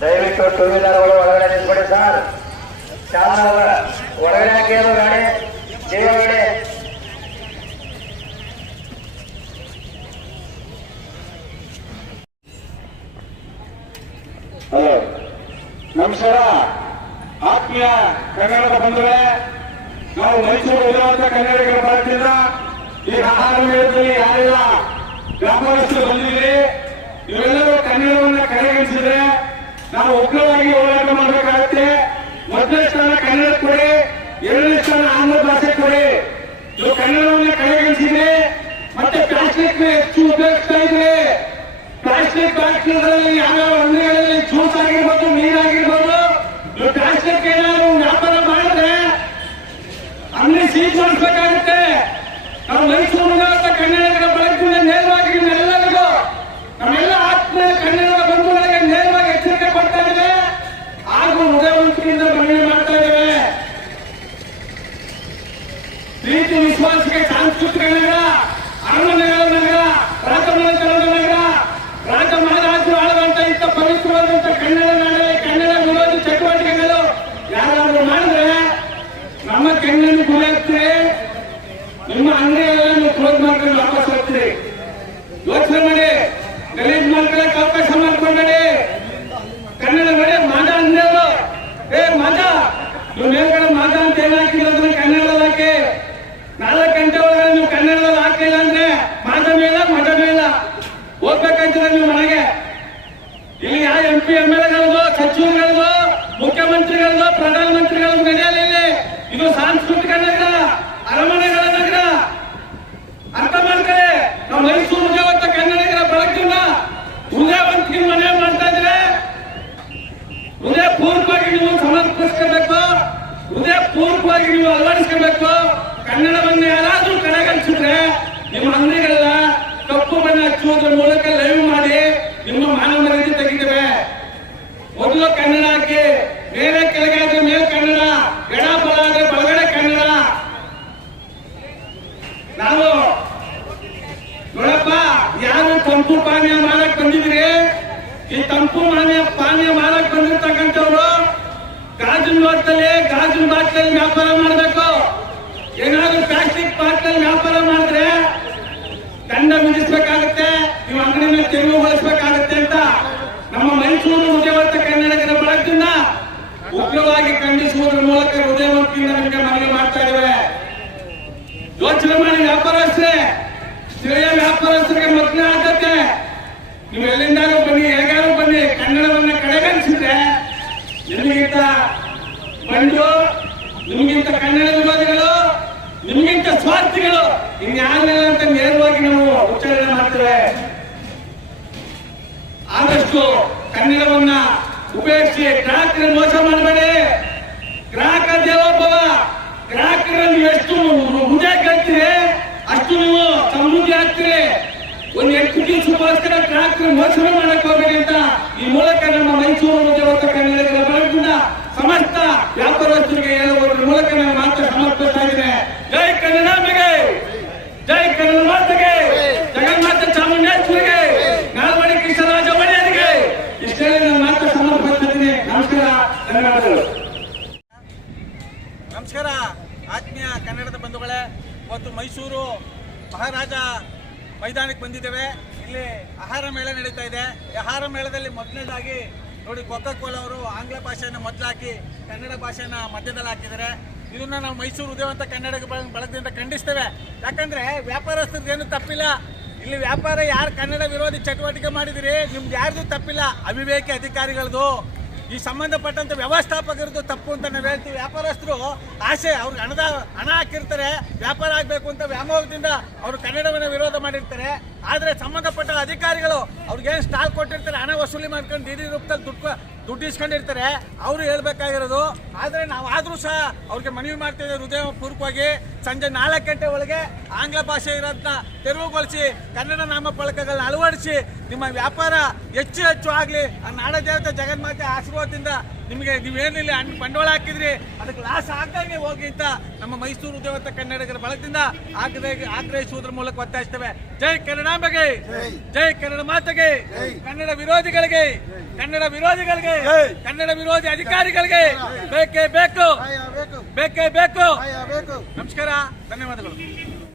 ದಯವಿಟ್ಟು ಟೂ ವೀಲರ್ಗಳು ಒಳಗಡೆ ನಿಂತ್ಬಿಡಿ ಸರ್. ಚಾಲನ ಒಳಗಡೆ ಹಾಕಿರೋ ಗಾಡಿ. ಜೀವ ಹಲೋ. ನಮಸ್ಕಾರ. ಆತ್ಮೀಯ ಕನ್ನಡದ ಬಂಧುಗಳೇ, ನಾವು ಮೈಸೂರು ಇರುವಂತ ಕನ್ನಡಿಗರ ಭಾರತದಿಂದ ಈ ಆಹಾರ ಮೇಳದಲ್ಲಿ ಯಾರೆಲ್ಲ. ವ್ಯಾಪಾರಸ್ಥರು ಬಂದಿದ್ದೀರಿ. ಇವೆಲ್ಲರೂ ಕನ್ನಡವನ್ನ ಕಡೆಗಣಿಸಿದ್ರೆ ನಾವು ಉಗ್ರವಾಗಿ ಹೋರಾಟ ಮಾಡಬೇಕಾಗುತ್ತೆ. ಮೊದಲನೇ ಸ್ಥಾನ ಕನ್ನಡ ಕೊಡಿ, ಎರಡನೇ ಸ್ಥಾನ ಆಂಗ್ಲ ಭಾಷೆ ಕೊಡಿ. ನೀವು ಕನ್ನಡವನ್ನ ಕಡೆಗಣಿಸಿದ್ರೆ ಮತ್ತೆ ಪ್ಲಾಸ್ಟಿಕ್ ಹೆಚ್ಚು ಉಪಯೋಗಿಸ್ತಾ ಇದ್ರೆ. ಪ್ಲಾಸ್ಟಿಕ್ ಫ್ಯಾಕ್ಟರಿಗಳಲ್ಲಿ ಯಾವ್ಯಾವ ಅಂಗಡಿಗಳಲ್ಲಿ ಜ್ಯೂಸ್ ಆಗಿರ್ಬೋದು ನೀರಾಗಿರ್ಬೋದು ನೀವು ಪ್ಲಾಸ್ಟಿಕ್ ಏನಾದ್ರು ವ್ಯಾಪಾರ ಮಾಡಿದ್ರೆ ಅಲ್ಲಿ ಸೀಟ್ ಮಾಡಿಸ್ಬೇಕಾಗುತ್ತೆ ನಾವು ಮೈಸೂರು ಅಂತ ಕನ್ನಡಿಗರ ಬಳಕೆಯಿಂದ ನೇರವಾಗಿ ನಿಮ್ಮೆಲ್ಲರಿಗೂ ನಮ್ಮೆಲ್ಲ ಆತ್ಮೀಯ ಕನ್ನಡದ ಬಂಧುಗಳಿಗೆ ನೇರವಾಗಿ ಎಚ್ಚರಿಕೆ ಕೊಡ್ತಾ ಇದ್ದೇವೆ ಹಾಗೂ ಹೃದಯವಂತಿಕೆಯಿಂದ ಮನವಿ ಮಾಡ್ತಾ ಇದ್ದೇವೆ ಪ್ರೀತಿ ವಿಶ್ವಾಸಕ್ಕೆ ಸಾಂಸ್ಕೃತಿಕ ನಗರ ಅರಮನೆಗಳ ನಗರ ರಾಜಮನೆತನದ ನಗರ ರಾಜ ಮಹಾರಾಜರು ಆಳುವಂತ ಇಂಥ ಪವಿತ್ರವಾದಂತ ಕನ್ನಡ ನಾಡಲ್ಲಿ ಕನ್ನಡ ವಿರೋಧಿ ಚಟುವಟಿಕೆಗಳು ಯಾರಾದ್ರೂ ಮಾಡಿದ್ರೆ ನಮ್ಮ ಕಣ್ಣನ್ನು ಗುರಿಯಾಗ್ತೀರಿ ನಿಮ್ಮ ಅಂಗಡಿಗಳನ್ನು ಕ್ಲೋಸ್ ಮಾಡ್ಕೊಂಡು ವಾಪಸ್ ಹೋಗ್ತೀರಿ. ಯೋಚನೆ ಮಾಡಿ. ಗಲೀಜ್ ಮಾಡ್ಕೊಳಕ್ ಅವಕಾಶ ಮಾಡ್ಕೊಂಡಿ ಕನ್ನಡ ನೋಡಿ ಮಾದ ಅಂದೇವರು ಏ ಮಾದ ನೀವು ಮೇಲ್ಗಡೆ ಮಾದ ಅಂತ ಏನ್ ಹಾಕಿರೋದನ್ನ ಕನ್ನಡದಲ್ಲಿ ಹಾಕಿ. ನಾಲ್ಕು ಗಂಟೆ ಒಳಗೆ ನೀವು ಕನ್ನಡದಲ್ಲಿ ಹಾಕಿಲ್ಲ ಅಂದ್ರೆ ಮಾದ ಮೇಲ ಮದ ಮೇಲ. ಹೋಗ್ಬೇಕಂತಿದ್ರೆ ನೀವು ಮನೆಗೆ. ಇಲ್ಲಿ ಯಾವ ಎಂ ಪಿ, ಎಂ ಎಲ್ ಎಗಳದು ಸಚಿವರುಗಳದು ಮುಖ್ಯಮಂತ್ರಿಗಳದು ಪ್ರಧಾನಮಂತ್ರಿಗಳ ಮನೆಯಲ್ಲಿ ಇದು ಸಾಂಸ್ಕೃತಿಕ ನಗರ, ಅರಮನೆಗಳ ನಗರ. ಅರ್ಥ ಮಾಡ್ಕೊಳ್ಳಿ ನಾವು ಮೈಸೂರು ಉದ್ಯೋಗತ್ತ ಕನ್ನಡಿಗರ ಬೆಳಕಿನ ಉದಯವಂತಿಗೆ ಮನೆ ಮಾಡ್ತಾ ಇದ್ರೆ ಹೃದಯ ಪೂರ್ವವಾಗಿ ನೀವು ಸಮರ್ಪಿಸ್ಕೋಬೇಕು. ಹೃದಯ ಪೂರ್ವವಾಗಿ ನೀವು ಅಳವಡಿಸ್ಕೋಬೇಕು. ಕನ್ನಡವನ್ನು ಯಾರಾದ್ರೂ ಕಡೆಗಣಿಸಿದ್ರೆ ನಿಮ್ಮ ಅಂಗಡಿಗಳೆಲ್ಲ ಕಪ್ಪು ಬಣ್ಣ ಹಚ್ಚುವುದರ ಮೂಲಕ ಲೈವ್ ಮಾಡಿ ನಿಮ್ಮ ಮಾನವ ಮರ್ಯಾದೆ ತೆಗಿತೇವೆ ಮೊದಲು ಕನ್ನಡ ಹಾಕಿ ಮೇಲೆ ಕೆಳಗೆ ಆದ್ರೆ ಮೇಲೆ ಕನ್ನಡ ಎಡ ಬಲ ಆದ್ರೆ ಬಲಗಡೆ ಕನ್ನಡ ನಾವು ನೋಡಪ್ಪ ಯಾರು ತಂಪು ಪಾನೀಯ ಮಾಡಕ್ ಬಂದಿದ್ರಿ. ಈ ತಂಪು ಪಾನೀಯ ಪಾನೀಯ ಮಾಡಕ್ ಬಂದಿರ್ತಕ್ಕಂಥವ್ರು ಗಾಜಿನ ಲೋಟದಲ್ಲಿ ಗಾಜಿನ ಬಾಟ್ಲಲ್ಲಿ ವ್ಯಾಪಾರ ಮಾಡಬೇಕು. ಏನಾದ್ರೂ ಪ್ಲಾಸ್ಟಿಕ್ ಬಾಟ್ಲಲ್ಲಿ ವ್ಯಾಪಾರ ಮಾಡಿದ್ರೆ ದಂಡ ವಿಧಿಸಬೇಕಾಗುತ್ತೆ ನೀವು ಅಂಗಡಿನ ತೆರವುಗೊಳಿಸಬೇಕಾಗುತ್ತೆ ಅಂತ ನಮ್ಮ ಮೈಸೂರು ಉದ್ಯವರ್ತ ಕನ್ನಡಿಗರ ಬಳಗದಿಂದ ಉಗ್ರವಾಗಿ ಖಂಡಿಸುವುದರ ಮೂಲಕ ಹೃದಯವಂತಿಯಿಂದ ನಿಮಗೆ ಮನವಿ ಮಾಡ್ತಾ ಇದ್ದಾರೆ. ಯೋಚನೆ ಮಾಡಿ ವ್ಯಾಪಾರಸ್ಥರೇ. ಸ್ಥಳೀಯ ವ್ಯಾಪಾರಸ್ಥರಿಗೆ ಮೊದಲನೇ ಆದ್ಯತೆ ನೀವು ಎಲ್ಲಿಂದಾನು ಬನ್ನಿ, ಹೇಗಾದ್ರೂ ಬನ್ನಿ, ಕನ್ನಡವನ್ನ ಕಡೆಗಣಿಸಿದ್ರೆ ನಿಮಗಿಂತ ಬಂಡು, ನಿಮಗಿಂತ ಕನ್ನಡ ವಿರೋಧಿಗಳು ನಿಮಗಿಂತ ಸ್ವಾರ್ಥಿಗಳು ಇನ್ಯಾರಿಲ್ಲ ಅಂತ ನೇರವಾಗಿ ನಾವು ಉಚ್ಚಾರಣೆ ಮಾಡ್ತೇವೆ. ಆದಷ್ಟು ಕನ್ನಡವನ್ನ ಉಪಯೋಗಿಸಿ ಗ್ರಾಹಕರ ಮೋಸ ಮಾಡಬೇಡಿ. ಗ್ರಾಹಕ ದೇವೋಭವ ಗ್ರಾಹಕರನ್ನು ಎಷ್ಟು ಮುಂದೆ ಕೇಳ್ತೀರಿ ಅಷ್ಟು ನೀವು ಆಗ್ತೀರಿ ಒಂದು ದಿವಸಕ್ಕೋಸ್ಕರ ಗ್ರಾಹಕರು ಮೋಸ ಮಾಡಕ್ ಹೋಗ್ಬೇಡಿ ಅಂತ ಈ ಮೂಲಕ ನಮ್ಮ ಮೈಸೂರು ಕನ್ನಡ ಸಮಸ್ತ ವ್ಯಾಪಾರಸ್ಥರಿಗೆ ಹೇಳುವುದರ ಮೂಲಕ ನಾನು ಮಾತ್ರ ಸಮರ್ಪಿಸ್ತಾ ಇದ್ದೇನೆ. ಜೈ ಕನ್ನಡ ಜೈ ಕನ್ನಡ ಮಾತೆಗೆ. ಜಗನ್ಮಾತೆ ಚಾಮುಂಡೇಶ್ವರಿಗೆ. ನಾಲ್ವಡಿ ಕೃಷ್ಣರಾಜ ಒಡೆಯರಿಗೆ. ಇಷ್ಟೇ ನಾನು ಮಾತ್ರ ಸಮರ್ಪಿಸ್ತಾ ಇದ್ದೀನಿ. ನಮಸ್ಕಾರ. ಧನ್ಯವಾದಗಳು. ನಮಸ್ಕಾರ. ಆತ್ಮೀಯ ಕನ್ನಡದ ಬಂಧುಗಳೇ, ಇವತ್ತು ಮೈಸೂರು ಮಹಾರಾಜ ಮೈದಾನಕ್ಕೆ ಬಂದಿದ್ದೇವೆ. ಇಲ್ಲಿ ಆಹಾರ ಮೇಳ ನಡೀತಾ ಇದೆ. ಆಹಾರ ಮೇಳದಲ್ಲಿ ಮೊದಲನೇದಾಗಿ ನೋಡಿ ಕೊಕ್ಕ ಕೋಲ ಅವರು ಆಂಗ್ಲ ಭಾಷೆಯನ್ನು ಮೊದಲಾಕಿ ಕನ್ನಡ ಭಾಷೆಯನ್ನು ಮಧ್ಯದಲ್ಲಿ ಹಾಕಿದ್ದಾರೆ. ಇದನ್ನ ನಾವು ಮೈಸೂರು ಉದಯವಂತ ಕನ್ನಡ ಬಳ- ಬಳಗದಿಂದ ಖಂಡಿಸ್ತೇವೆ. ಯಾಕಂದ್ರೆ ವ್ಯಾಪಾರಸ್ಥರದ್ದು ಏನು ತಪ್ಪಿಲ್ಲ. ಇಲ್ಲಿ ವ್ಯಾಪಾರ ಯಾರು ಕನ್ನಡ ವಿರೋಧಿ ಚಟುವಟಿಕೆ ಮಾಡಿದಿರಿ, ನಿಮ್ದು ಯಾರ್ದು ತಪ್ಪಿಲ್ಲ. ಅವಿವೇಕಿ ಅಧಿಕಾರಿಗಳದು. ಈ ಸಂಬಂಧಪಟ್ಟಂತ ವ್ಯವಸ್ಥಾಪಕರದ್ದು ತಪ್ಪು ಅಂತ ನಾವು ಹೇಳ್ತೀವಿ. ವ್ಯಾಪಾರಸ್ಥರು ಆಸೆ ಅವ್ರಿಗೆ ಹಣದ ಹಣ ಹಾಕಿರ್ತಾರೆ, ವ್ಯಾಪಾರ ಆಗಬೇಕು ಅಂತ ವ್ಯಾಮೋಹದಿಂದ ಅವರು ಕನ್ನಡವನ್ನ ವಿರೋಧ ಮಾಡಿರ್ತಾರೆ. ಆದ್ರೆ ಸಂಬಂಧಪಟ್ಟ ಅಧಿಕಾರಿಗಳು ಅವ್ರಿಗೇನು ಸ್ಟಾಲ್ ಕೊಟ್ಟಿರ್ತಾರೆ, ಹಣ ವಸೂಲಿ ಮಾಡ್ಕೊಂಡು ಡಿ ರೂಪದಲ್ಲಿ ದುಡ್ಡು ದುಡ್ಡು ಇಸ್ಕೊಂಡಿರ್ತಾರೆ. ಅವರು ಹೇಳ್ಬೇಕಾಗಿರೋದು, ಆದರೆ ನಾವು ಆದ್ರೂ ಸಹ ಅವ್ರಿಗೆ ಮನವಿ ಮಾಡ್ತಿದ್ದೇವೆ ಹೃದಯ ಪೂರ್ವಕವಾಗಿ ಸಂಜೆ ನಾಲ್ಕು ಗಂಟೆ ಒಳಗೆ ಆಂಗ್ಲ ಭಾಷೆ ಇರೋದನ್ನ ತೆರವುಗೊಳಿಸಿ, ಕನ್ನಡ ನಾಮ ಫಲಕಗಳನ್ನ ಅಳವಡಿಸಿ, ನಿಮ್ಮ ವ್ಯಾಪಾರ ಹೆಚ್ಚು ಹೆಚ್ಚು ಆಗಲಿ, ಆ ನಾಡ ದೇವತೆ ಜಗನ್ಮಾತೆ ಆಶೀರ್ವಾದದಿಂದ ನಿಮಗೆ ನೀವೇನಿಲ್ಲ ಹಣ್ಣು ಬಂಡವಾಳ ಹಾಕಿದ್ರಿ? ಅದಕ್ಕೆ ಲಾಸ್ ಆಗದಂಗೆ ಹೋಗಿ ಅಂತ ನಮ್ಮ ಮೈಸೂರು ಉದ್ಯೋಗ ಕನ್ನಡಿಗರ ಬಳಗದಿಂದ ಆಗ್ರಹ ಆಗ್ರಹಿಸುವುದರ ಮೂಲಕ ಒತ್ತಾಯಿಸ್ತೇವೆ. ಜೈ ಕನ್ನಡಾಂಬೆಗೆ ಜೈ ಕನ್ನಡ ಮಾತೆಗೆ ಕನ್ನಡ ವಿರೋಧಿಗಳಿಗೆ ಕನ್ನಡ ವಿರೋಧಿಗಳಿಗೆ ಕನ್ನಡ ವಿರೋಧಿ ಅಧಿಕಾರಿಗಳಿಗೆ ಬೇಕೇ ಬೇಕು ಬೇಕೇ. ಬೇಕು. ನಮಸ್ಕಾರ ಧನ್ಯವಾದಗಳು.